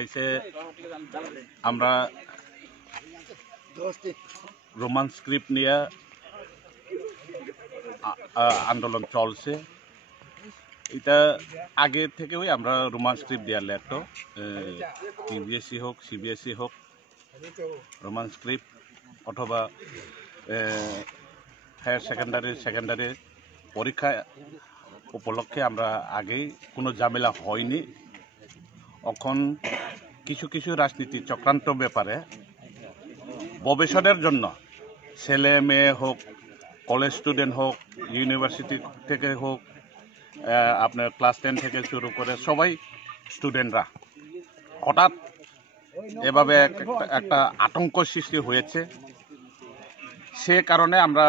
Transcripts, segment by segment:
দেখাইছে আমরা Roman script নিয়ে আন্দোলন চলছে। এটা আগে থেকেই আমরা রোমান স্ক্রিপ্ট দেওয়ার লেখতো, সিবিএসই হোক সিবিএসই হোক রোমান স্ক্রিপ্ট অথবা হায়ার সেকেন্ডারি পরীক্ষা উপলক্ষে আমরা আগেই কোনো ঝামেলা হয়নি। এখন কিছু কিছু রাজনীতি চক্রান্ত ব্যাপারে ভবিষ্যতের জন্য ছেলে মেয়ে হোক, কলেজ স্টুডেন্ট হোক, ইউনিভার্সিটি থেকে হোক, আপনার ক্লাস 10 থেকে শুরু করে সবাই স্টুডেন্টরা হঠাৎ এভাবে একটা আতঙ্ক সৃষ্টি হয়েছে। সে কারণে আমরা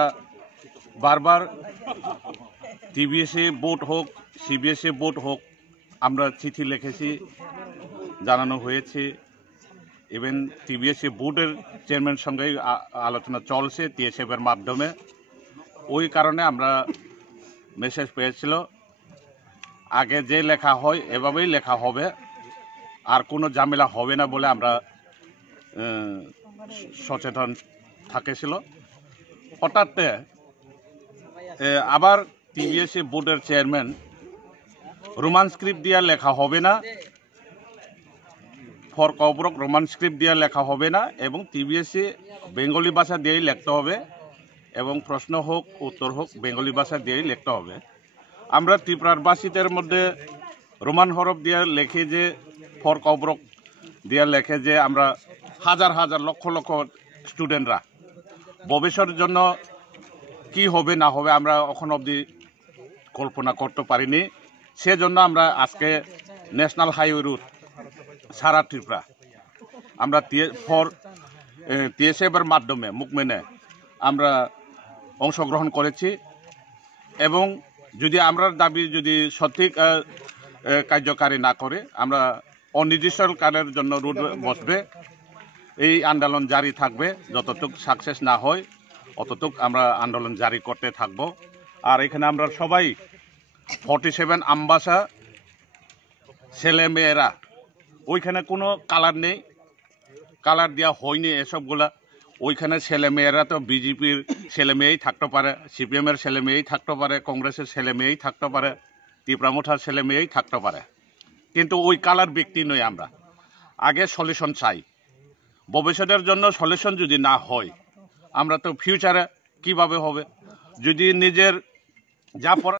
বারবার সিবিএসই বোর্ড হোক সিবিএসই বোর্ড হোক আমরা চিঠি লিখেছি, জানানো হয়েছে। ইভেন সিবিএসই বোর্ডের চেয়ারম্যানের সঙ্গে আলোচনা চলছে টিএসএফের মাধ্যমে। ওই কারণে আমরা মেসেজ পেয়েছিল আগে যে লেখা হয় এভাবেই লেখা হবে, আর কোনো ঝামেলা হবে না বলে আমরা সচেতন থাকেছিল। হঠাৎ আবার সিবিএসই বোর্ডের চেয়ারম্যান রোমান স্ক্রিপ্ট দিয়ে লেখা হবে না, ফর কবরক রোমান স্ক্রিপ্ট দিয়ে লেখা হবে না এবং সিবিএসই বেঙ্গলি ভাষা দিয়েই লিখতে হবে এবং প্রশ্ন হোক উত্তর হোক বেঙ্গলি ভাষা দিয়েই লিখতে হবে। আমরা ত্রিপুরাবাসীদের মধ্যে রোমান হরফ দিয়ে লেখে যে ফর কবরক দিয়ে লেখে যে আমরা হাজার হাজার লক্ষ লক্ষ স্টুডেন্টরা ভবিষ্যতের জন্য কি হবে না হবে আমরা এখন অবধি কল্পনা করতে পারিনি। সেজন্য আমরা আজকে ন্যাশনাল হাইওয়ে রুট সারা ত্রিপুরা আমরা টিএসএফের মাধ্যমে মুভমেন্টে আমরা অংশগ্রহণ করেছি এবং যদি আমরা দাবি যদি সঠিক কার্যকারী না করে আমরা অনির্দিষ্টকালের জন্য রুট বসবে। এই আন্দোলন জারি থাকবে, যতটুক সাকসেস না হয় অতটুক আমরা আন্দোলন জারি করতে থাকব। আর এখানে আমরা সবাই 47 আমবাসা ছেলে মেয়েরা, ওইখানে কোনো কালার নেই, কালার দেওয়া হয়নি এসবগুলা। ওইখানে ছেলে মেয়েরা তো বিজেপির ছেলে মেয়েই থাকতে পারে, সিপিএমের ছেলে মেয়েই থাকতে পারে, কংগ্রেসের ছেলে মেয়েই থাকতে পারে, ত্রিপুরামুঠার ছেলে মেয়েই থাকতে পারে, কিন্তু ওই কালার ব্যক্তি নই আমরা। আগে সলিউশন চাই, ভবিষ্যতের জন্য সলিউশন যদি না হয় আমরা তো ফিউচারে কিভাবে হবে? যদি নিজের যা